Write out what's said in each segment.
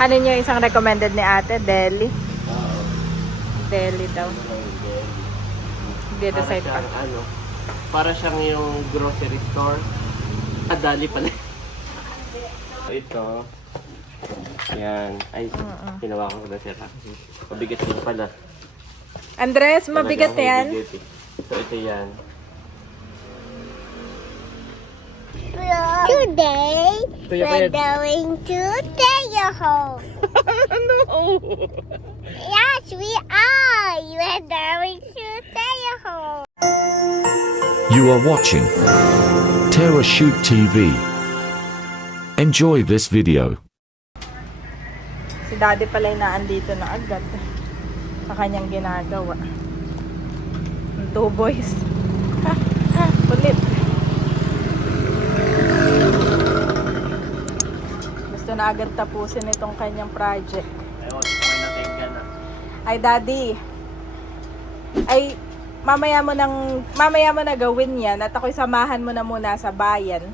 Ano yung isang recommended ni ate? Deli? Oo. Deli daw. Dito sa ito. Para siyang yung grocery store. Dali pala. Ito. Yan. Ay, hinawakan ko na siya kasi mabigat din pala. Andres, mabigat yan. Mabigat, eh. Ito yan. Today, we're going to Taya home. No! Yes, we are. We're going to Taya home. You are watching Terra Shoot TV. Enjoy this video. Si daddy pala yung naandito na agad sa kanyang ginagawa. Yung 2 boys. Kulit. Gusto na agad tapusin itong kanyang project. Ayaw, natin ka na. Ay daddy. Ay mamaya mo na gawin yan at ako'y samahan mo na muna sa bayan.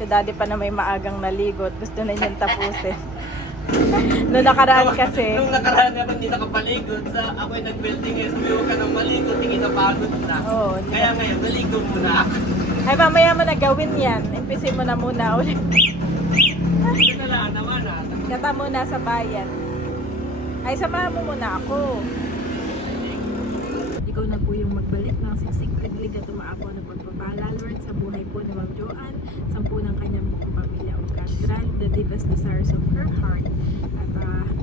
Si daddy pa na may maagang naligot. Gusto na niyang tapusin. Noong nakaraan kasi. Nung nakaraan naman hindi nakapaligot. Ako'y nag-building eh. Sabi ko ka nang maligot, hindi napagod na. Oo. Kaya ngayon, naligo muna ako. Ay mamaya mo na gawin yan. Impisin mo na muna ulit. Ito na lang naman ah. Kata muna sa bayan. Ay samahan mo muna ako. Ikaw na po yung magbalik ng siksik paglig at umaapo ng pagpapala, Lord, sa buhay po ni Ma'am Joanne, sampu ng kanyang buong pamilya. O God, grant the deepest desires of her heart. At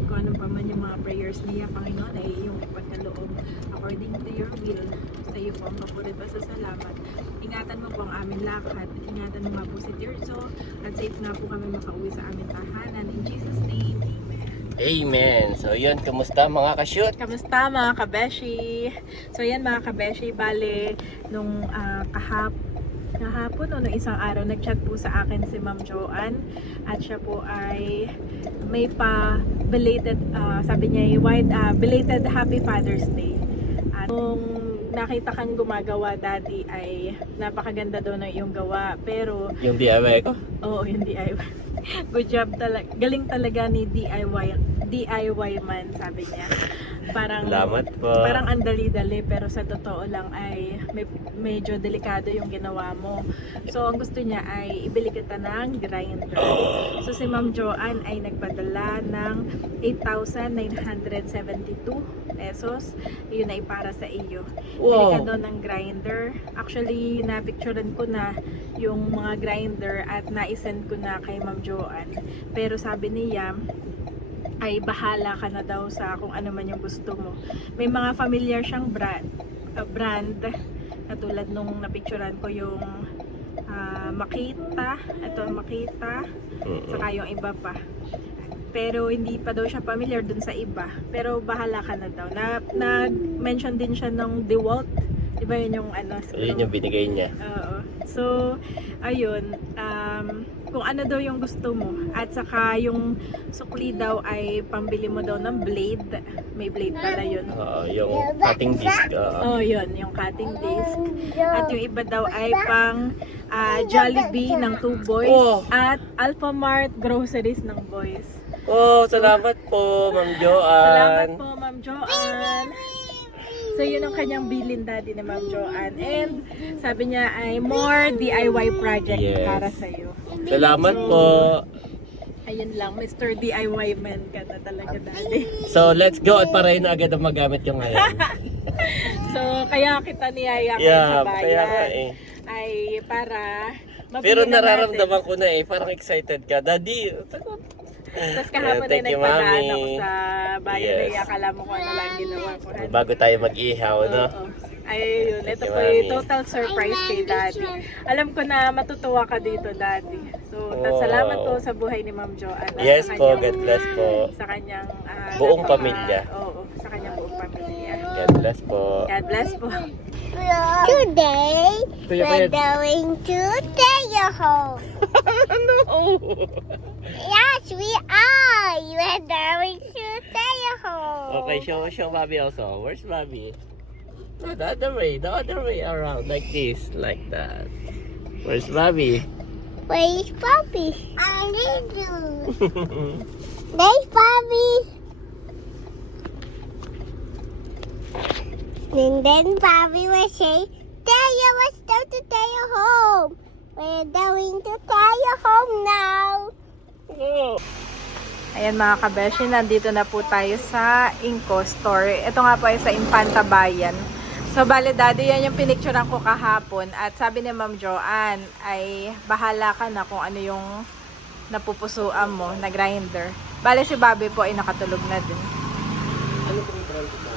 kung anong pa man yung mga prayers niya, Panginoon, ay iyong ipagkaloob according to your will. Sa iyo po ang papurit pa sa salamat. Ingatan mo po ang aming lakad. Ingatan mo nga po si Tirso. At safe na po kami makauwi sa aming tahanan. In Jesus' name, Amen. Amen. So yun, kumusta mga ka-shoot? Kamusta mga kabeshi? So yan mga kabeshi, bale nung kahapon o nung isang araw nag-chat po sa akin si Ma'am Joanne at siya po ay may pa belated sabi niya belated Happy Father's Day. At nung nakita kang gumagawa daddy ay napakaganda daw ng iyong gawa pero Yung DIY ko? oo, yung DIY. Good job talaga. Galing talaga ni DIY man, sabi niya. Parang Salamat po. Parang ang dali-dali pero sa totoo lang ay medyo delikado yung ginawa mo. So ang gusto niya ay ibili kita ng grinder. So si Ma'am Joanne ay nagpadala ng 8,972 pesos. Yun ay para sa iyo. Bili ka doon ng grinder. Actually, napicturean ko na yung mga grinder at na-send ko na kay Ma'am Joanne. Pero sabi niya ay bahala ka na daw sa kung ano man yung gusto mo. May mga familiar siyang brand katulad nung napicturean ko yung Makita. Ito Makita. Saka yung iba pa. Pero hindi pa daw siya familiar dun sa iba. Pero bahala ka na daw. Nag-mention din siya ng DeWalt. Diba yun yung screw? Yun yung binigay niya. Oo. So, ayun. Kung ano daw yung gusto mo. At saka yung sukli daw ay pambili mo daw ng blade. May blade pala yun. Yung cutting disc. Yun. Yung cutting disc. At yung iba daw ay pang Jollibee ng 2 boys. At Alphamart groceries ng boys. Salamat po, Ma'am Joanne. Salamat po, Ma'am Joanne. So yun ang kanyang bilin daddy ni Ma'am Joanne. And sabi niya ay more DIY project para sa iyo. Salamat po. Ayun lang, Mr. DIY man ka na talaga daddy. So let's go at para na agad ang magamit yung ngayon. So kaya kita niyaya sa bayan. Kaya nga eh. Ay para mabili Pero na nararamdaman natin. ko na eh, parang excited ka. Daddy, Tapos kahapon thank ay you, nagpadaan Mami. ako sa bayan Yes. akala mo kung ano lang ginawa ko. bago tayo mag-ihaw, no? Oo. Ayun, ito you, po yung Mami. total surprise kay Daddy. Alam ko na matutuwa ka dito, Daddy. So, Wow. salamat po sa buhay ni Ma'am Joanne. at Yes sa po, kanyang- God bless po. Sa kanyang Buong pamilya. Oo, sa kanyang buong pamilya. God bless po. God bless po. Today, Kuya, we're kuya. going to Taya home. No! Yes, we are. We're going to Taya home. Okay, show Bobby also. Where's Bobby? No, the other way around, like this, like that. Where's Bobby? Where is Bobby? I need you. There's Bobby. And then Bobby will say, Taya, let's go to Taya home. We're going to Taya home now. Ayan mga kabeshi, nandito na po tayo sa Inco Store. Ito nga po ay sa Infanta Bayan. So, bale daddy, yan yung pinicturean ko kahapon. At sabi ni Ma'am Joanne, ay bahala ka na kung ano yung napupusuan mo na grinder. Bale si Bobby po ay nakatulog na din. Ano po yung brand mo?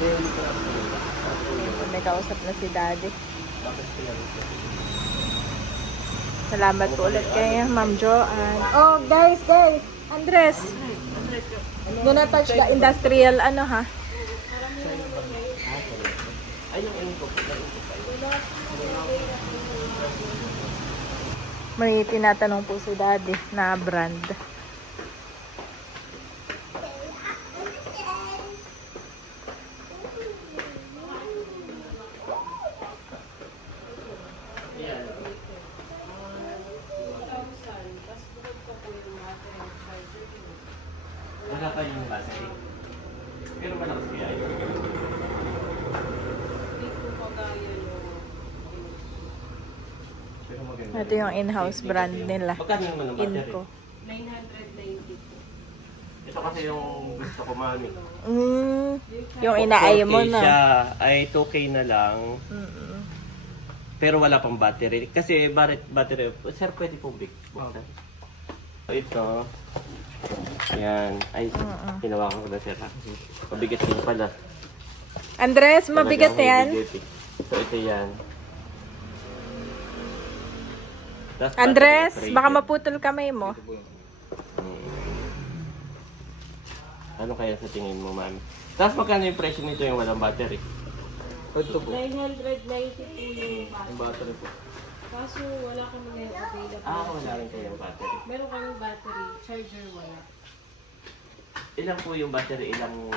Ayun po, may kausap na si daddy. Bakit pinalik ko? Salamat po ulit kay Ma'am Joanne. Oh, guys! Andres! Do not touch the industrial ano ha. Ay, yung info. May tinatanong po si daddy na brand. Wala pa yung battery. Pero malakas kaya yun. Pero maganda. Ito yung in-house brand nila. Magkano naman ang battery? Inco. Ito kasi yung gusto ko, mami. Yung inaayo mo 4K na. siya ay 2K na lang. Mm-mm. Pero wala pang battery. Kasi battery, sir, pwede pong big. Ito. Yan. Ay, hinawakan ko na sir. Mabigat din pala. Andres, mabigat Talagang yan. mabigat eh. So, ito yan. Tapos Andres, battery baka operated. maputol kamay mo. Ano kaya sa tingin mo, ma'am? Tapos magkano yung presyo nito yung walang battery? Ito po. 990 po yung battery po. kaso wala kami ngayon available. Wala rin kayong battery. Meron kami battery, charger wala. Ilang po yung battery? Ilang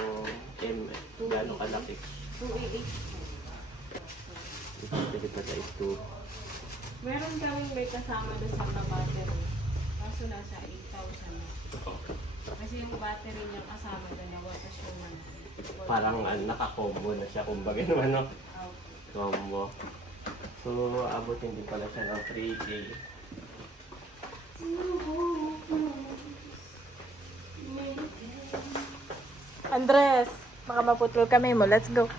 gano'ng kalaki? 288. Pwede pa size 2. Meron kaming may kasama doon sa battery. Kaso nasa 8,000 na. Kasi yung battery niya kasama doon na watas yung Parang naka-combo na siya, kumbaga naman, no? Combo. So, abutin din pala siya ng 3K. Andres, baka maputol kamay mo. Let's go.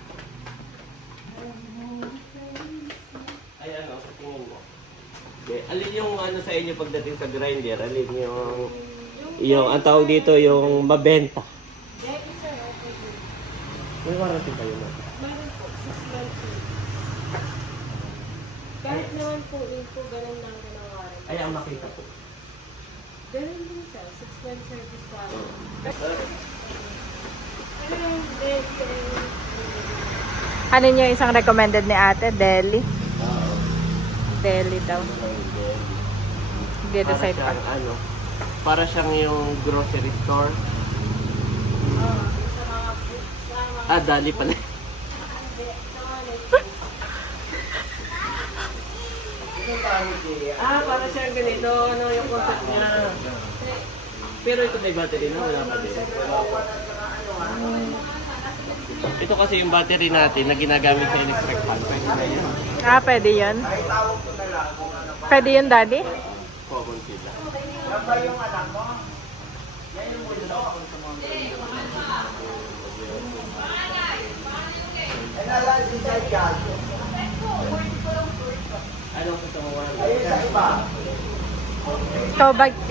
Ay, ano, sa tingin mo? Okay. Alin yung ano sa inyo pagdating sa grinder? Alin yung ang tawag dito, yung mabenta? May warranty kayo na? Meron po, 6 months yun. Kahit naman po, yun po, ganun lang ganawaran. Ay, ang makita po. Ganun din siya, 6 months service warranty. Ano yung isang recommended ni ate? Deli. Deli daw. Dito sa ito. Ano, para siyang yung grocery store. Dali pala. Para siyang ganito, ano yung concept niya. Pero ito may battery na, wala pa din. Ito kasi yung battery natin na ginagamit sa electric fan. Pwede na yun. Pwede yun. Pwede yun, daddy? Common sila. Anong gusto mo?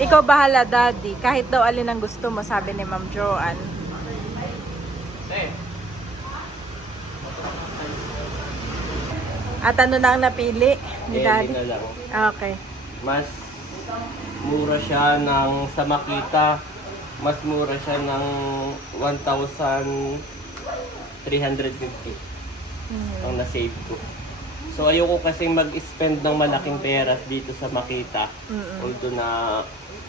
Ikaw bahala, daddy. Kahit daw alin ang gusto mo, sabi ni Ma'am Joanne. At ano na ang napili ni daddy? Na lang. Okay. Mas mura siya ng sa Makita. Mas mura siya ng 1,350 ang na-save ko. So ayoko kasi mag-spend ng malaking peras dito sa Makita. Although na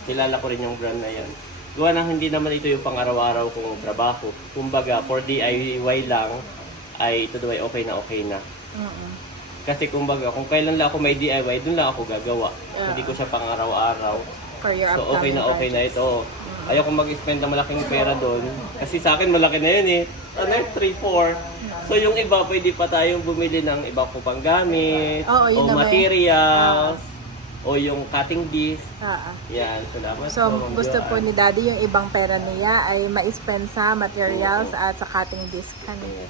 kilala ko rin yung brand na yan. Gawa nang hindi naman ito yung pang-araw-araw kong trabaho. Kumbaga, for DIY lang, ay ito daw ay okay na okay na. Kasi kumbaga, kung kailan lang ako may DIY, dun lang ako gagawa. Hindi ko siya pang araw-araw. For your So okay upcoming na ito. Ayoko mag-spend ng malaking pera doon. Kasi sa akin malaki na yun eh. Ano, 3-4. So yung iba, pwede pa tayong bumili ng iba ko pang gamit, Oo, yun o naman. materials, o yung cutting disc. Yan, salamat So, po, Ma'am gusto Joanne. po ni Daddy yung ibang pera niya ay ma-spend sa materials at sa cutting disc.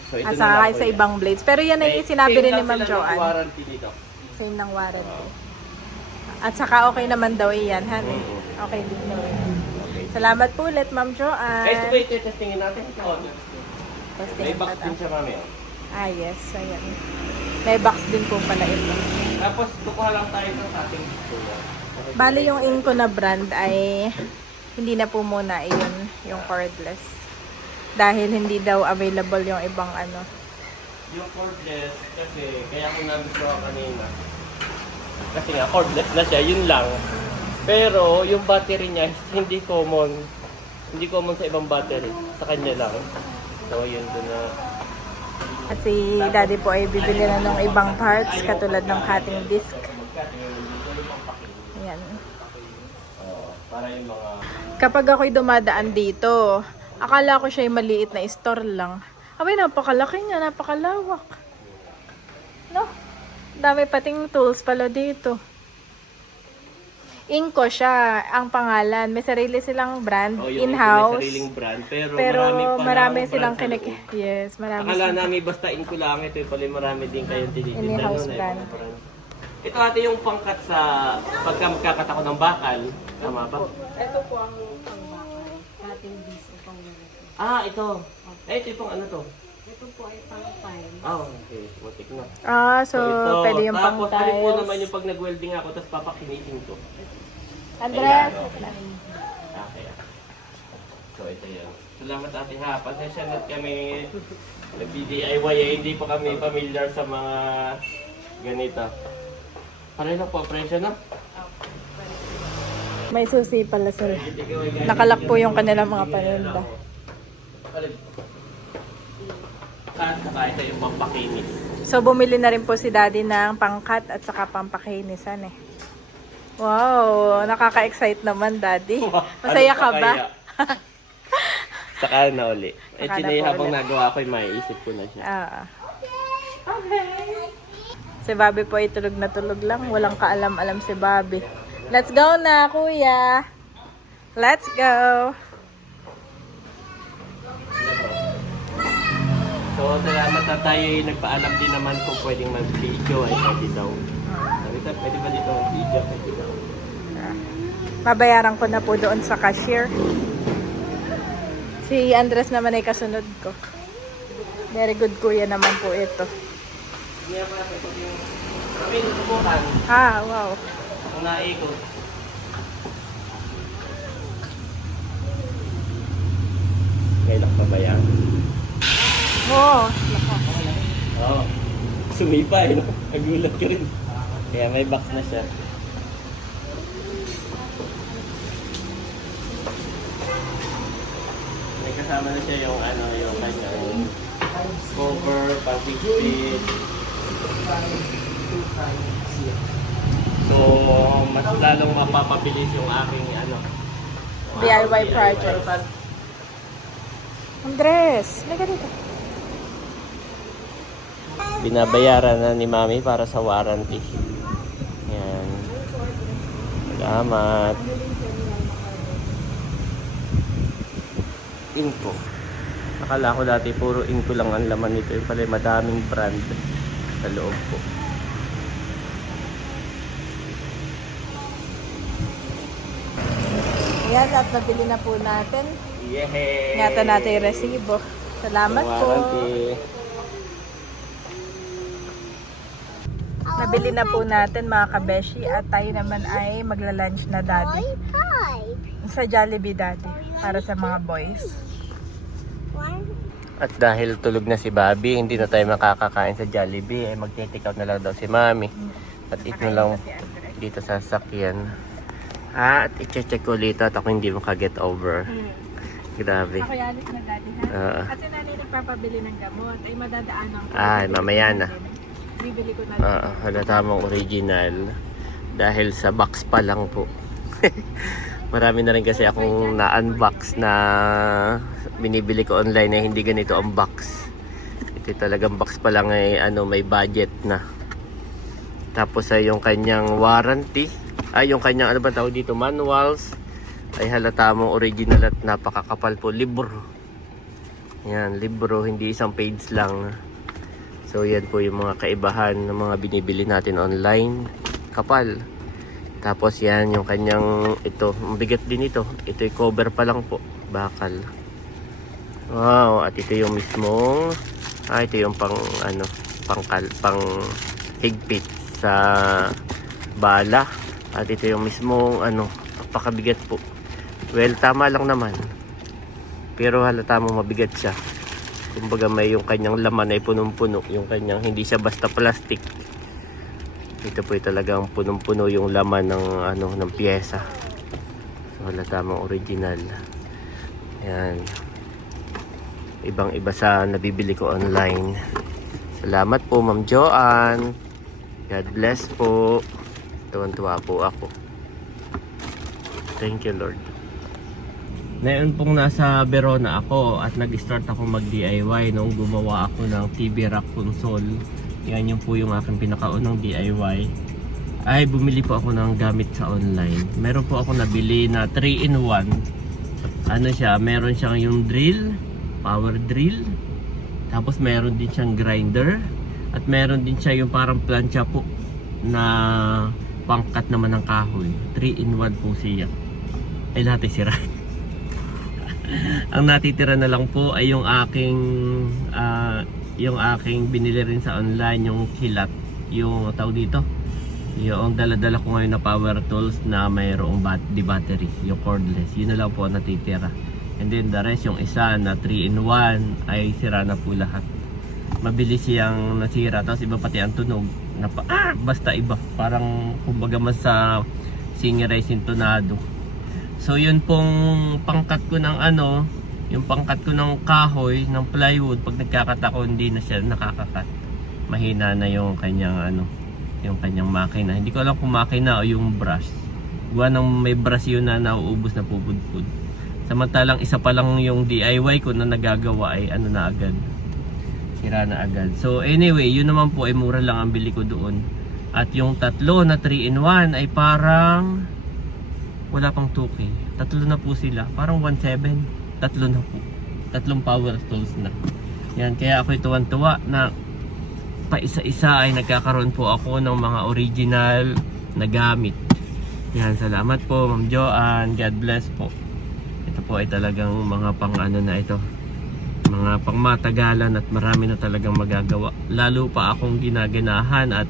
So, ito At na lang sa po yan. ibang blades. Pero yan ay Eh, sinabi same rin ni lang Ma'am sila ng Joanne. warranty dito. Same ng warranty. At saka okay naman daw iyan, honey. Okay din daw yan. Salamat po ulit, Ma'am Joanne. Guys, ito ba yung testingin natin? May box din siya, mami. oh. Ah, yes. Ayan. May box din po pala ito. Tapos, kukuha lang tayo ng cutting disc. Bali yung Inco na brand ay hindi na po muna iyon yung cordless. Dahil hindi daw available yung ibang ano. Yung cordless, kasi kaya ko nagustuhan kanina. Kasi nga, cordless na siya, yun lang. Pero, yung battery niya, hindi common. Hindi common sa ibang battery. Sa kanya lang. So, yun doon na. At si Daddy po ay bibili na ng ibang parts katulad ng cutting disc. Ayan. Para yung mga... Kapag ako'y dumadaan dito, akala ko siya'y maliit na store lang. Abay, napakalaki niya, napakalawak. No? Dami pating tools pala dito. Inco siya, ang pangalan. May sarili silang brand, Oh, yung in-house. may sariling brand. Pero, Pero marami pa silang brand sa kinik... loob. Yes, marami Akala silang... namin basta Inco lang ito. Pala marami din kayong tinitinda. In-house no, na brand. ibang brand. Ito ate yung pangkat sa pagka magkakat ako ng bakal. Tama ba? Ito po ang pangbakal. Cutting disc o panglalaki. Ah, ito. Ito yung pang ano to? Ito po ay pang-time. Ah, okay. Matik na. Ah, so, ito. pwede yung pang Tapos, ano po tiles. naman yung pag nag-welding ako, tapos papakinitin ko. Andres! Okay. So, ito yun. Salamat ate ha. Pasensya na kami nag-DIY eh. Hindi pa kami familiar sa mga ganito. Pareho po, presyo na. May susi pala sila. Nakalak po yung kanilang mga paninda. At saka ito yung pampakinis. So, bumili na rin po si Daddy ng pangkat at saka pampakinisan eh. Wow! Nakaka-excite naman, Daddy. Masaya ka ba? Saka na uli. Eh, Saka na chinay po habang ulit. nagawa ko, maiisip ko na siya. Si Bobby po ay tulog na tulog lang. Walang kaalam-alam si Bobby. Let's go na, kuya! Let's go! So, salamat na tayo nagpaalam din naman kung pwedeng mag-video ay pwede daw. Sabi ka, pwede ba dito mag-video? Pwede daw. Mabayaran ko na po doon sa cashier. Si Andres naman ay kasunod ko. Very good kuya naman po ito. Hindi naman ito yung... Kami susubukan. Ah, wow. Kung naikot. Ngayon pa ba yan? Oh, Oo. Sumipa eh. No? Nagulat ka rin. Kaya may box na siya. May kasama na siya yung ano, yung kanyang cover, pang-fix. So, mas lalong mapapabilis yung aking ano. DIY project. Andres, may ganito. Binabayaran na ni Mami para sa warranty. Yan. Salamat. Inco. Akala ko dati puro Inco lang ang laman nito. Yung pala madaming brand sa loob po. Ayan, at nabili na po natin. Yehey! Ingatan natin yung resibo. Salamat Sa po. warranty. Nabili na po natin mga kabeshi at tayo naman ay magla-lunch na, Daddy. Hi. Sa Jollibee, Daddy. Para sa mga boys. At dahil tulog na si Bobby, hindi na tayo makakakain sa Jollibee. Eh, mag-take out na lang daw si Mami. At ito na lang Si Andres. dito sa sasakyan. At i-check ko ulit at ako hindi makaget over. Grabe. Ako yalis na, Daddy, ha? Oo. At si Nanay nagpapabili ng gamot ay madadaanan ko. Ay, mamaya na. bibili ko na lang. Halata mong original. Dahil sa box pa lang po. Marami na rin kasi akong na-unbox na binibili ko online na hindi ganito ang box. Ito talagang box pa lang ay may budget na. Tapos ay yung kanyang warranty. Yung kanyang tawag dito, manuals. Ay halata mong original at napakakapal po. Libro. Yan, libro. Hindi isang page lang. So yan po yung mga kaibahan ng mga binibili natin online. Kapal. Tapos yan yung kanyang ito, mabigat din ito. Ito yung cover pa lang po, bakal. Wow, at ito yung mismong ito yung pang higpit sa bala. At ito yung mismong napakabigat po. Well, tama lang naman. Pero halata mo mabigat siya. Kumbaga may yung kanyang laman ay punong-puno, yung kanyang hindi siya basta plastic. Ito po talagang punong-puno yung laman ng pyesa. So halata mong original. Yan. Ibang-iba sa nabibili ko online. Salamat po Ma'am Joanne. God bless po. Tuwan-tuwa po ako. Thank you Lord. Ngayon pong nasa Verona ako at nag-start ako mag-DIY nung gumawa ako ng TV rack console. Yan yung po yung aking pinakaunang DIY. Ay bumili po ako ng gamit sa online. Meron po ako nabili na 3-in-1. Meron siyang yung drill, power drill. Tapos meron din siyang grinder. At meron din siya yung parang plancha po na pangkat naman ng kahoy. 3-in-1 po siya. Ay lahat ay sira. Ang natitira na lang po ay yung aking binili rin sa online, yung kilat, yung tawag dito, yung dala-dala ko ngayon na power tools na mayroong battery, yung cordless, yun na lang po natitira. And then the rest, yung isa na 3-in-1 ay sira na po lahat. Mabilis siyang nasira, tapos iba pati ang tunog basta iba, parang kumbaga mas sa Stingray sintonado. So yun pong pangkat ko ng yung pangkat ko ng kahoy, ng plywood, pag nagkakat ako hindi na siya nakakakat. Mahina na yung kanyang yung kanyang makina. Hindi ko alam kung makina o yung brush. Gawa ng may brush yun na nauubos na pupudpud. Samantalang isa pa lang yung DIY ko na nagagawa ay na agad. Sira na agad. So anyway, yun naman po ay mura lang ang bili ko doon. At yung tatlo na 3-in-1 ay parang wala pang 2K. Tatlo na po sila. Parang 1.7. Tatlo na po. Tatlong power tools na. Yan. Kaya ako'y tuwan-tuwa na pa isa-isa ay nagkakaroon po ako ng mga original na gamit. Yan. Salamat po Ma'am Joanne. God bless po. Ito po ay talagang mga pang na ito. Mga pang matagalan at marami na talagang magagawa. Lalo pa akong ginaganahan at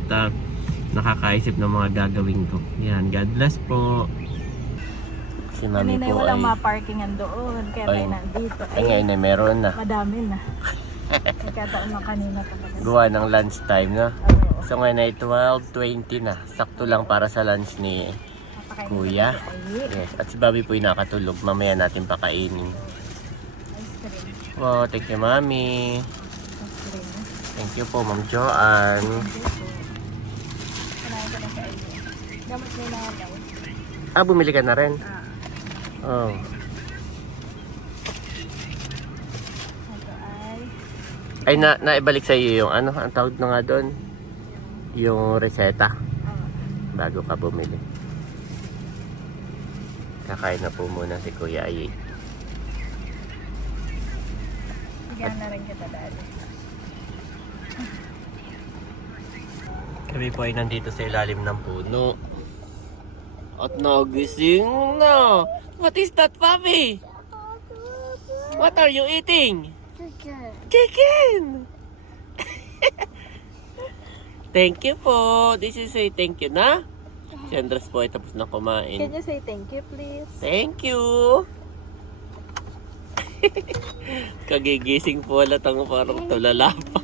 nakakaisip ng mga gagawin ko. Yan. God bless po. Si Mami Kanina po walang ay maparkingan doon, kaya tayo nandito. ngayon ay meron na. Madami na. Nagkataon na kanina talaga. Gawa ng lunch time na. Oo. So ngayon ay 12:20 na. Sakto lang para sa lunch ni Napakain Kuya. na tayo. Yes. At si Bobby po ay nakatulog. Mamaya natin pakainin. Ice cream. Wow, thank you Mami. Ice cream. Thank you po Ma'am Joanne. Kanain ko na sa iyo. Gamot mo na ako. Bumili ka na rin? Oh. Ito ay... Ay naibalik sa iyo yung ang tawag na nga doon? Yung reseta. Bago ka bumili. Kakain na po muna si Kuya Ayi. Bigyan na rin kita dali. Kami po ay nandito sa ilalim ng puno. At nagising na. What is that, Papi? What are you eating? Chicken! Thank you po. This is a thank you na. Si Andres po ay tapos na Can kumain. you say thank you please? Thank you! Kagigising po halatang parang tulala pa.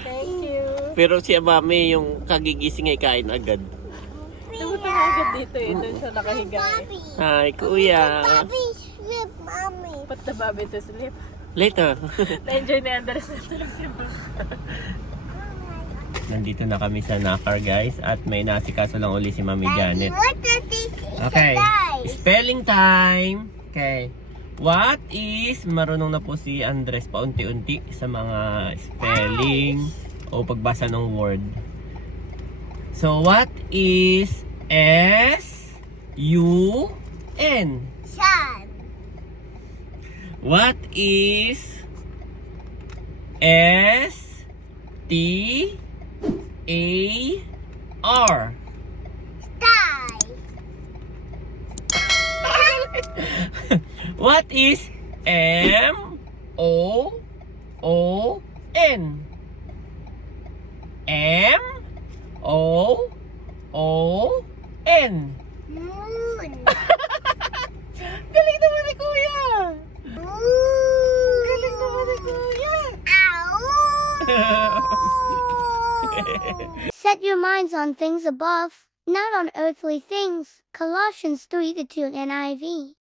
Thank you. Pero si Mami yung kagigising ay kain agad. Nabuta ka agad dito eh. Doon siya nakahiga eh. Hi, Kuya! Bobby, sleep, mommy. Put the baby to sleep. Later. Na-enjoy ni Andres na tulog siya. nandito na kami sa Nakar guys. At may nasikaso lang uli si Mami Daddy, Janet. what does this Okay, guys? spelling time. Okay. What is, marunong na po si Andres paunti-unti sa mga spelling o pagbasa ng word. So, what is S-U-N? Sun. What is S-T-A-R? Sky. What is M-O-O-N? M-O-O-N. Moon. Galing naman ni Kuya! Moon. Galing naman ni Kuya! Ow. Set your minds on things above, not on earthly things. Colossians 3:2 NIV.